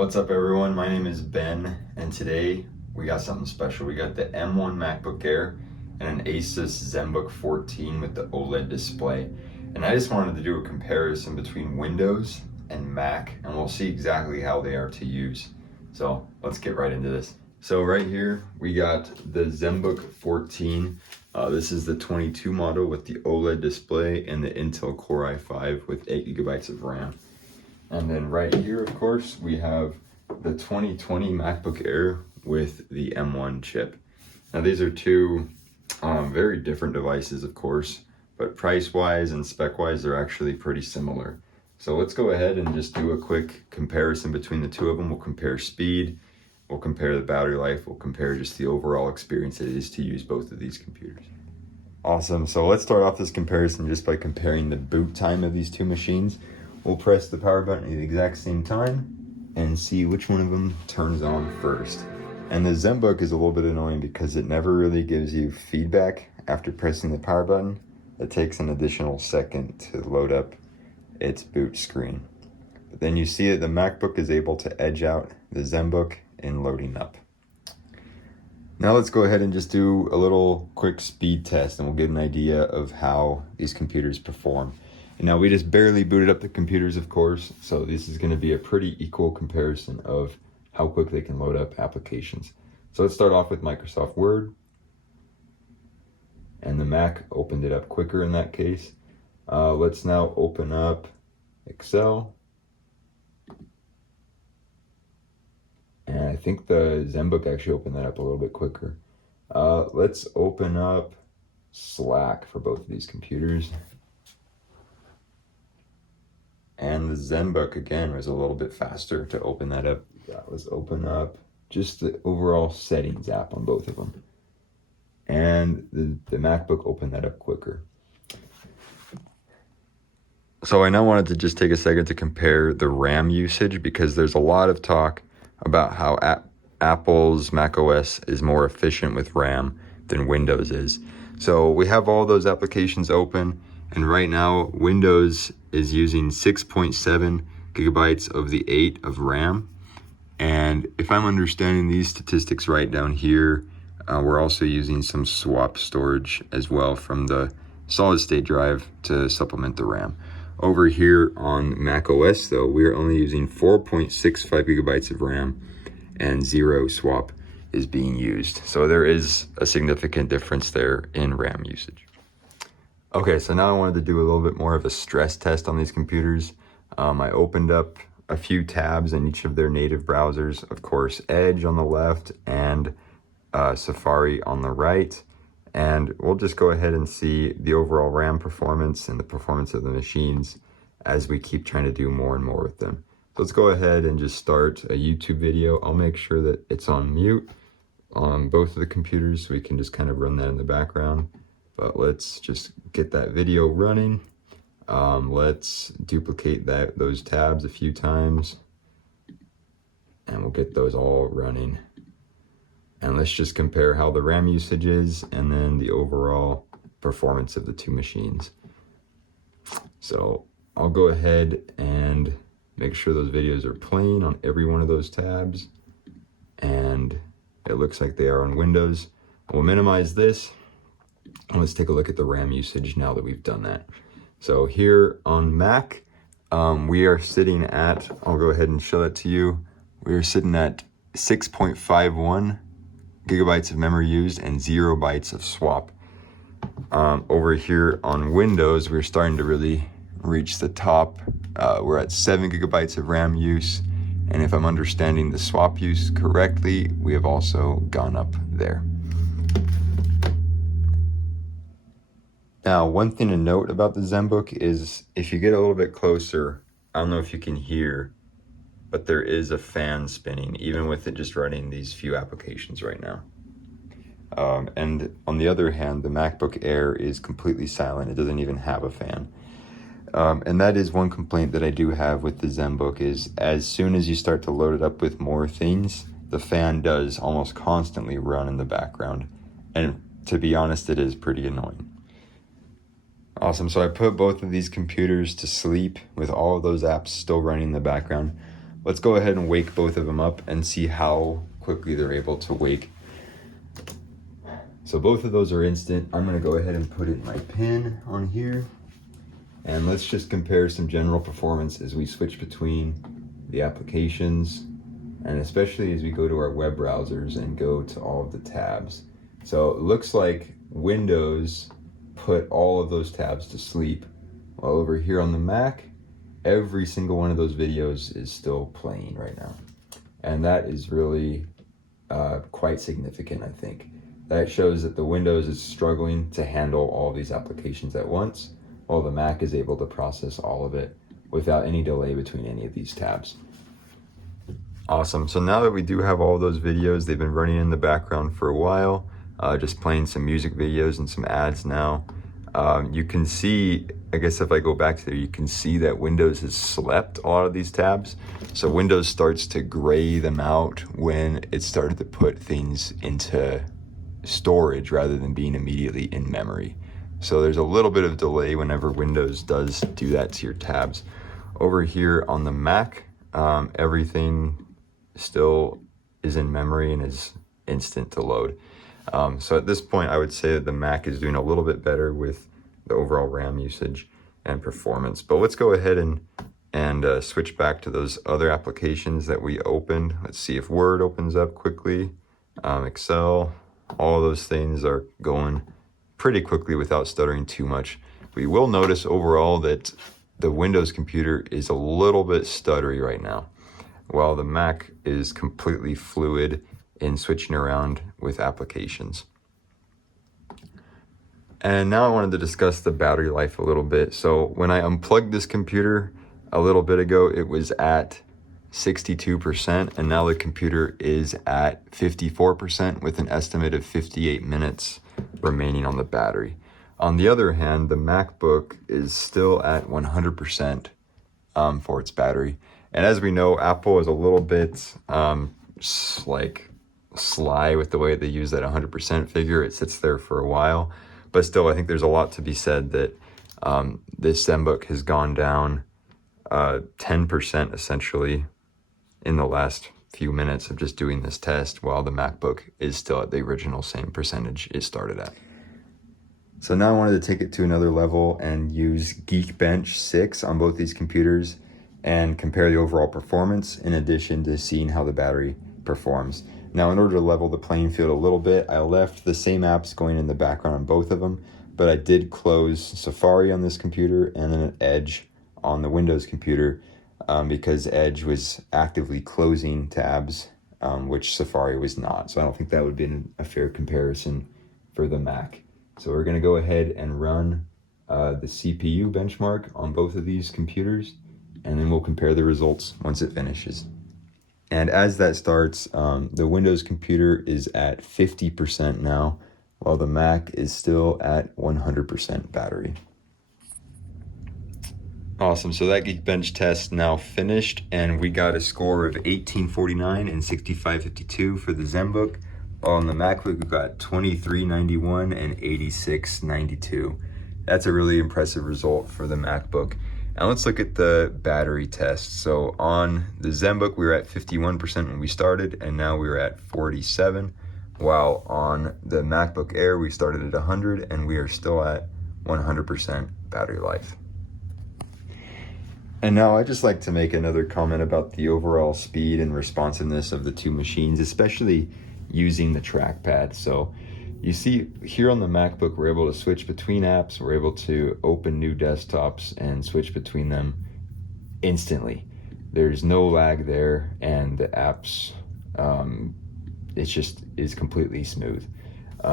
What's up everyone, my name is Ben, and today we got something special. We got the M1 MacBook Air and an ASUS Zenbook 14 with the OLED display. And I just wanted to do a comparison between Windows and Mac, and we'll see exactly how they are to use. So let's get right into this. So right here, we got the Zenbook 14. This is the 22 model with the OLED display and the Intel Core i5 with 8 GB of RAM. And then right here, of course, we have the 2020 MacBook Air with the M1 chip. Now these are two very different devices, of course, but price-wise and spec-wise, they're actually pretty similar. So let's go ahead and just do a quick comparison between the two of them. We'll compare speed, we'll compare the battery life, we'll compare just the overall experience it is to use both of these computers. Awesome, so let's start off this comparison just by comparing the boot time of these two machines. We'll press the power button at the exact same time and see which one of them turns on first. And the Zenbook is a little bit annoying because it never really gives you feedback after pressing the power button. It takes an additional second to load up its boot screen. But then you see that the MacBook is able to edge out the Zenbook in loading up. Now let's go ahead and just do a little quick speed test and we'll get an idea of how these computers perform. And now we just barely booted up the computers, of course, so this is going to be a pretty equal comparison of how quick they can load up applications. So let's start off with Microsoft Word. And the Mac opened it up quicker in that case. Let's now open up Excel. And I think the Zenbook actually opened that up a little bit quicker. Let's open up Slack for both of these computers. And the Zenbook, again, was a little bit faster to open that up. Let's open up just the overall settings app on both of them. And the MacBook opened that up quicker. So I now wanted to just take a second to compare the RAM usage because there's a lot of talk about how Apple's macOS is more efficient with RAM than Windows is. So we have all those applications open, and right now Windows is using 6.7 gigabytes of the 8 of RAM. And if I'm understanding these statistics right down here, we're also using some swap storage as well from the solid state drive to supplement the RAM. Over here on macOS though, we're only using 4.65 gigabytes of RAM and 0 swap is being used. So there is a significant difference there in RAM usage. Okay, so now I wanted to do a little bit more of a stress test on these computers. I opened up a few tabs in each of their native browsers, of course, Edge on the left and Safari on the right. And we'll just go ahead and see the overall RAM performance and the performance of the machines as we keep trying to do more and more with them. So let's go ahead and just start a YouTube video. I'll make sure that it's on mute on both of the computers so we can just kind of run that in the background. But let's just get that video running. Let's duplicate those tabs a few times and we'll get those all running. And let's just compare how the RAM usage is and then the overall performance of the two machines. So I'll go ahead and make sure those videos are playing on every one of those tabs. And it looks like they are on Windows. We'll minimize this. Let's take a look at the RAM usage now that we've done that. So here on Mac, we are sitting at, I'll go ahead and show that to you. We are sitting at 6.51 gigabytes of memory used and 0 bytes of swap. Over here on Windows, we're starting to really reach the top. We're at 7 gigabytes of RAM use. And if I'm understanding the swap use correctly, we have also gone up there. Now, one thing to note about the Zenbook is if you get a little bit closer, I don't know if you can hear, but there is a fan spinning, even with it just running these few applications right now. And on the other hand, the MacBook Air is completely silent. It doesn't even have a fan. And that is one complaint that I do have with the Zenbook is as soon as you start to load it up with more things, the fan does almost constantly run in the background. And to be honest, it is pretty annoying. Awesome, so I put both of these computers to sleep with all of those apps still running in the background. let's go ahead and wake both of them up and see how quickly they're able to wake. So both of those are instant. I'm gonna go ahead and put in my pin on here. And let's just compare some general performance as we switch between the applications, and especially as we go to our web browsers and go to all of the tabs. So it looks like Windows put all of those tabs to sleep, while over here on the Mac, every single one of those videos is still playing right now. And that is really quite significant, I think. That shows that the Windows is struggling to handle all of these applications at once, while the Mac is able to process all of it without any delay between any of these tabs. Awesome. So now that we do have all those videos, they've been running in the background for a while, just playing some music videos and some ads now. You can see, I guess if I go back to there, you can see that Windows has slept a lot of these tabs. So Windows starts to gray them out when it started to put things into storage rather than being immediately in memory. So there's a little bit of delay whenever Windows does do that to your tabs. Over here on the Mac, everything still is in memory and is instant to load. So at this point, I would say that the Mac is doing a little bit better with the overall RAM usage and performance. But let's go ahead and switch back to those other applications that we opened. Let's see if Word opens up quickly, Excel, all of those things are going pretty quickly without stuttering too much. We will notice overall that the Windows computer is a little bit stuttery right now, while the Mac is completely fluid in switching around with applications. And now I wanted to discuss the battery life a little bit. So when I unplugged this computer a little bit ago, it was at 62%, and now the computer is at 54% with an estimate of 58 minutes remaining on the battery. On the other hand, the MacBook is still at 100% for its battery. And as we know, Apple is a little bit like sly with the way they use that 100% figure. It sits there for a while, but still, I think there's a lot to be said that this Zenbook has gone down 10% essentially in the last few minutes of just doing this test, while the MacBook is still at the original same percentage it started at. So now I wanted to take it to another level and use Geekbench 6 on both these computers and compare the overall performance in addition to seeing how the battery performs. Now, in order to level the playing field a little bit, I left the same apps going in the background on both of them, but I did close Safari on this computer and then Edge on the Windows computer because Edge was actively closing tabs, which Safari was not. So I don't think that would be a fair comparison for the Mac. So we're going to go ahead and run the CPU benchmark on both of these computers, and then we'll compare the results once it finishes. And as that starts, the Windows computer is at 50% now, while the Mac is still at 100% battery. Awesome, so that Geekbench test now finished, and we got a score of 1849 and 6552 for the Zenbook. On the MacBook, we got 2391 and 8692. That's a really impressive result for the MacBook. Now let's look at the battery test. So on the Zenbook, we were at 51% when we started, and now we're at 47, while on the MacBook Air, we started at 100, and we are still at 100% battery life. And now I'd just like to make another comment about the overall speed and responsiveness of the two machines, especially using the trackpad. So you see here on the MacBook, we're able to switch between apps, we're able to open new desktops and switch between them instantly. There's no lag there, and the apps, is completely smooth.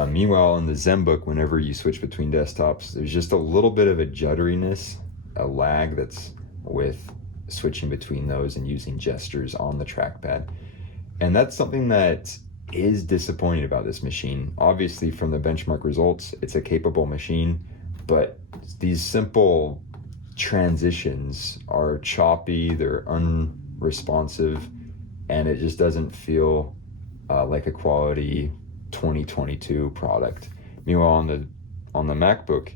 Meanwhile, on the Zenbook, whenever you switch between desktops, there's just a little bit of a jutteriness, a lag that's with switching between those and using gestures on the trackpad. And that's something that is disappointing about this machine. Obviously, from the benchmark results, it's a capable machine, but these simple transitions are choppy, they're unresponsive, and it just doesn't feel like a quality 2022 product. Meanwhile, on the MacBook,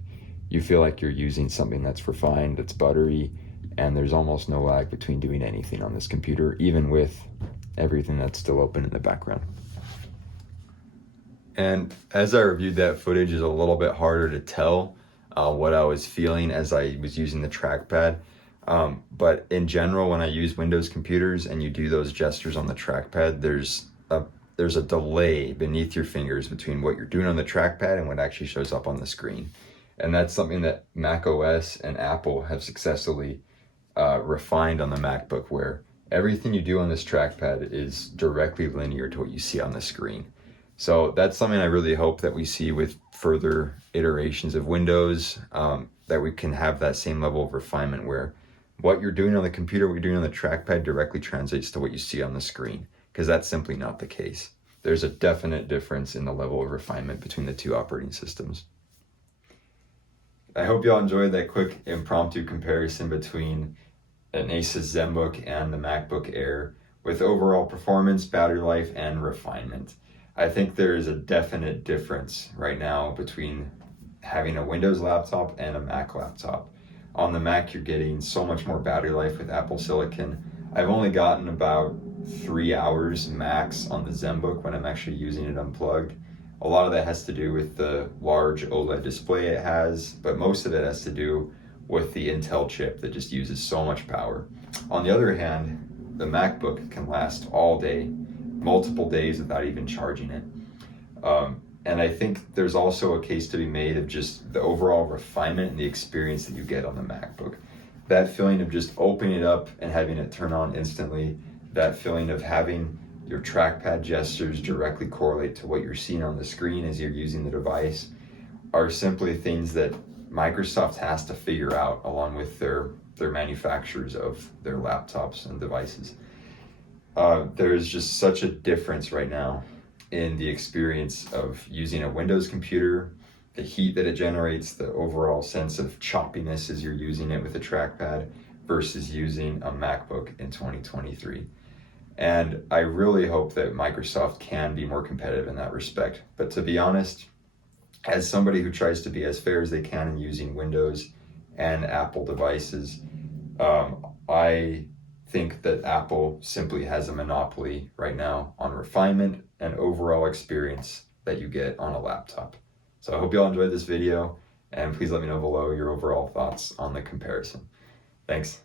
you feel like you're using something that's refined, that's buttery, and there's almost no lag between doing anything on this computer, even with everything that's still open in the background. And as I reviewed that footage, it's a little bit harder to tell what I was feeling as I was using the trackpad. But in general, when I use Windows computers and you do those gestures on the trackpad, there's a delay beneath your fingers between what you're doing on the trackpad and what actually shows up on the screen. And that's something that macOS and Apple have successfully refined on the MacBook, where everything you do on this trackpad is directly linear to what you see on the screen. So that's something I really hope that we see with further iterations of Windows, that we can have that same level of refinement where what you're doing on the computer, what you're doing on the trackpad directly translates to what you see on the screen, because that's simply not the case. There's a definite difference in the level of refinement between the two operating systems. I hope y'all enjoyed that quick impromptu comparison between an ASUS Zenbook and the MacBook Air with overall performance, battery life, and refinement. I think there is a definite difference right now between having a Windows laptop and a Mac laptop. On the Mac, you're getting so much more battery life with Apple Silicon. I've only gotten about 3 hours max on the Zenbook when I'm actually using it unplugged. A lot of that has to do with the large OLED display it has, but most of it has to do with the Intel chip that just uses so much power. On the other hand, the MacBook can last all day, multiple days without even charging it. And I think there's also a case to be made of just the overall refinement and the experience that you get on the MacBook. That feeling of just opening it up and having it turn on instantly, that feeling of having your trackpad gestures directly correlate to what you're seeing on the screen as you're using the device, are simply things that Microsoft has to figure out along with their manufacturers of their laptops and devices. There's just such a difference right now in the experience of using a Windows computer, the heat that it generates, the overall sense of choppiness as you're using it with a trackpad versus using a MacBook in 2023. And I really hope that Microsoft can be more competitive in that respect. But to be honest, as somebody who tries to be as fair as they can in using Windows and Apple devices, I think that Apple simply has a monopoly right now on refinement and overall experience that you get on a laptop. So I hope you all enjoyed this video, and please let me know below your overall thoughts on the comparison. Thanks.